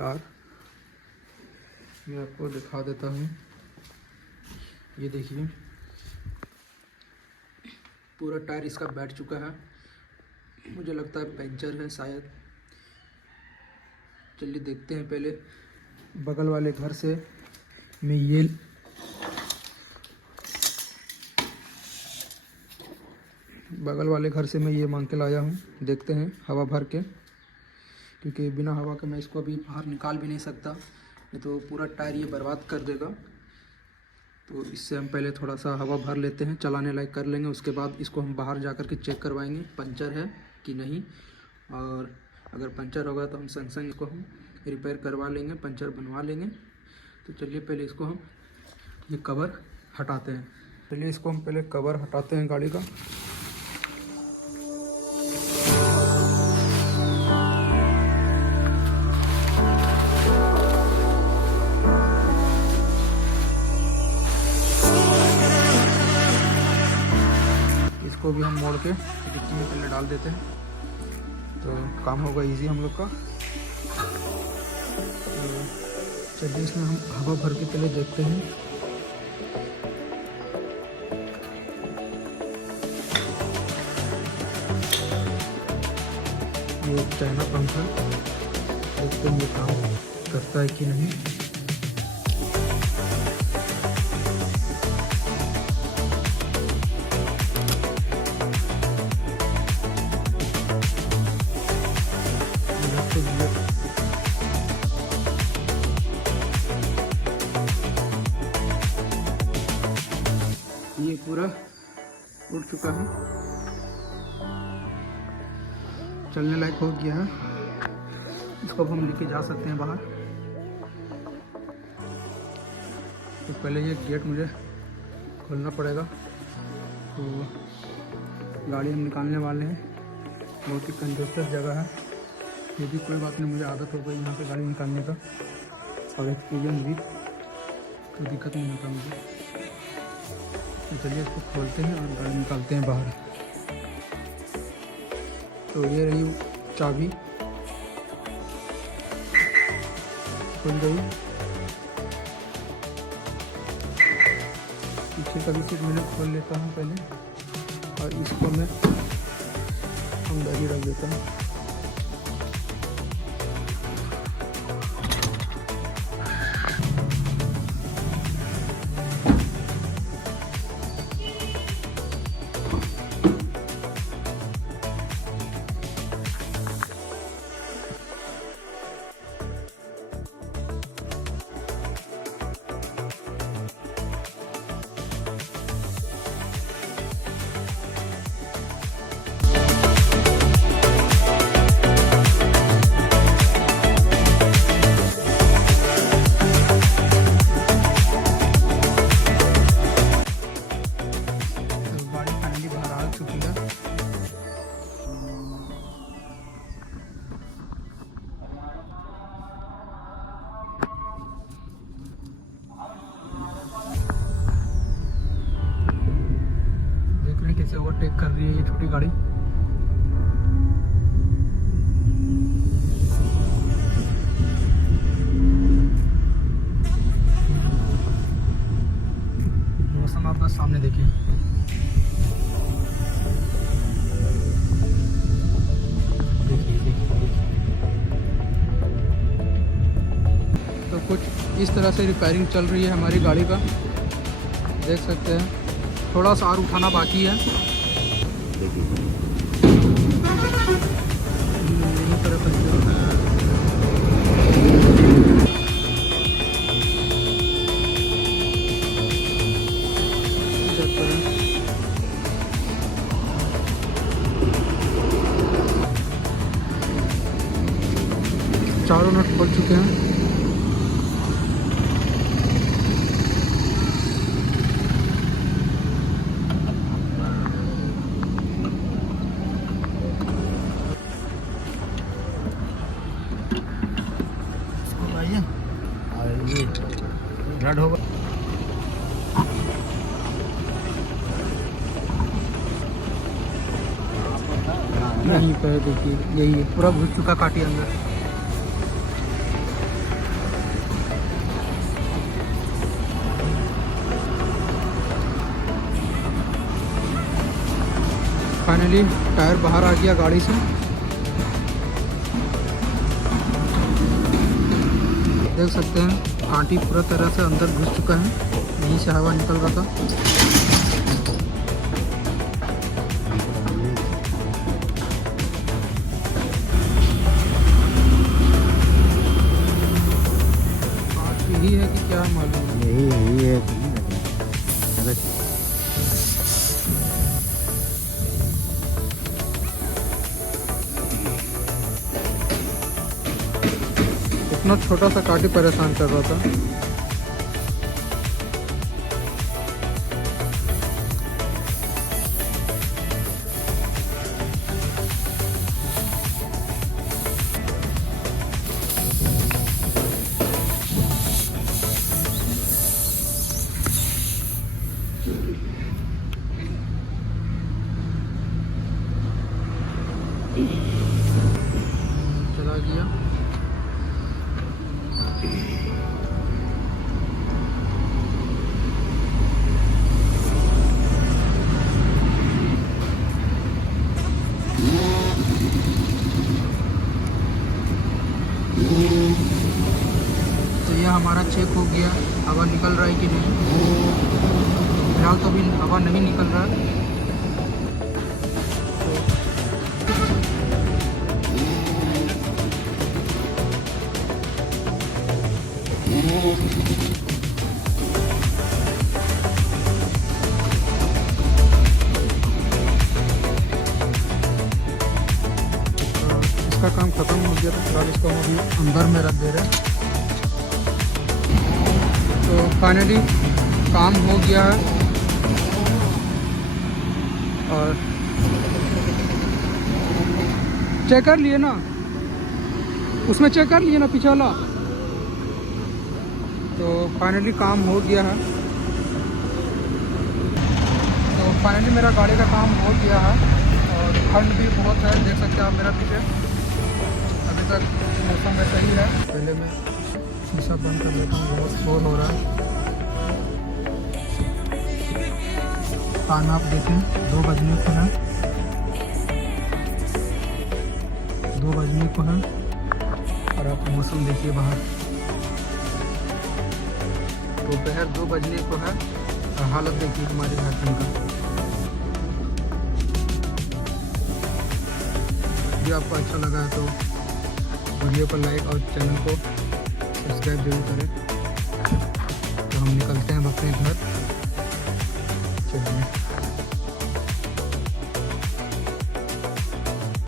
Car मैं आपको दिखा देता हूँ। ये देखिए पूरा टायर इसका बैठ चुका है, मुझे लगता है पंचर है शायद। चलिए देखते हैं। पहले बगल वाले घर से मैं ये मांग के लाया हूँ। देखते हैं हवा भर के, क्योंकि बिना हवा के मैं इसको अभी बाहर निकाल भी नहीं सकता, नहीं तो पूरा टायर ये बर्बाद कर देगा। तो इससे हम पहले थोड़ा सा हवा भर लेते हैं, चलाने लायक कर लेंगे। उसके बाद इसको हम बाहर जा कर के चेक करवाएंगे पंचर है कि नहीं, और अगर पंचर होगा तो हम संग इसको हम रिपेयर करवा लेंगे, पंचर बनवा लेंगे। तो चलिए पहले इसको हम ये कवर हटाते हैं। चलिए इसको हम पहले कवर हटाते हैं गाड़ी का। इसको भी हम मोड़ के डिक्की में पहले डाल देते हैं, तो काम होगा इजी हम लोग का। तो चलिए इसमें हम हवा भर के पहले देखते हैं। ये चाइना पंप है, देखते हैं ये काम करता है कि नहीं। ये पूरा उड़ चुका है, चलने लायक हो गया है। इसको अब हम लेके जा सकते हैं बाहर। तो पहले ये गेट मुझे खोलना पड़ेगा, तो गाड़ी हम निकालने वाले हैं। बहुत ही कंजेस्टेड जगह है, ये भी कोई बात नहीं, मुझे आदत हो गई यहाँ पे गाड़ी निकालने का और एक्सपीरियंस भी, कोई दिक्कत नहीं होता मुझे। तो चलिए इसको खोलते हैं और गाड़ी निकालते हैं बाहर। तो ये रही चाबी, खुल गई। पीछे का भी सीट मैंने खोल लेता हूँ पहले, और इसको मैं अंदर ही रख देता हूँ। कैसे ओवरटेक कर रही है ये छोटी गाड़ी। मौसम आप बस सामने देखिए। तो कुछ इस तरह से रिपेयरिंग चल रही है हमारी गाड़ी का, देख सकते हैं। थोड़ा सा और उठाना बाकी है। चारों नट खोल चुके हैं। रेड होगा। यहीं पे देखिए, यही पूरा घुस चुका काटी अंदर। फाइनली टायर बाहर आ गया गाड़ी से। देख सकते हैं कांटी पूरा तरह से अंदर घुस चुका है, यहीं से हवा निकल रहा था। यही है कि क्या मालूम, यही है। इतना छोटा सा कांटी परेशान कर रहा था। चला गया। तो यह हमारा चेक हो गया, हवा निकल रहा है कि नहीं। फिलहाल तो अभी हवा नहीं निकल रहा है। इसका काम खत्म हो गया, तो फिलहाल इसको हम अभी अंदर में रख दे रहे हैं। तो फाइनली काम हो गया है और चेक कर लिए ना, उसमें चेक कर लिए ना पीछे वाला। तो फाइनली काम हो गया है। तो फाइनली मेरा गाड़ी का काम हो गया है और ठंड भी बहुत है, देख सकते हैं आप मेरा पीछे। अभी तक मौसम वैसा ही है। पहले मैं शीशा बंद कर लेता हूँ, बहुत शोर हो रहा है। टाइम आप देखें 2 बजने को है, 2 बजने को है और आप मौसम देखिए बाहर, दोपहर 2 बजने को है और हालत देखिए हमारे झारखंड का। यदि आपको अच्छा लगा है तो वीडियो को लाइक और चैनल को सब्सक्राइब जरूर करें। तो हम निकलते हैं अपने घर।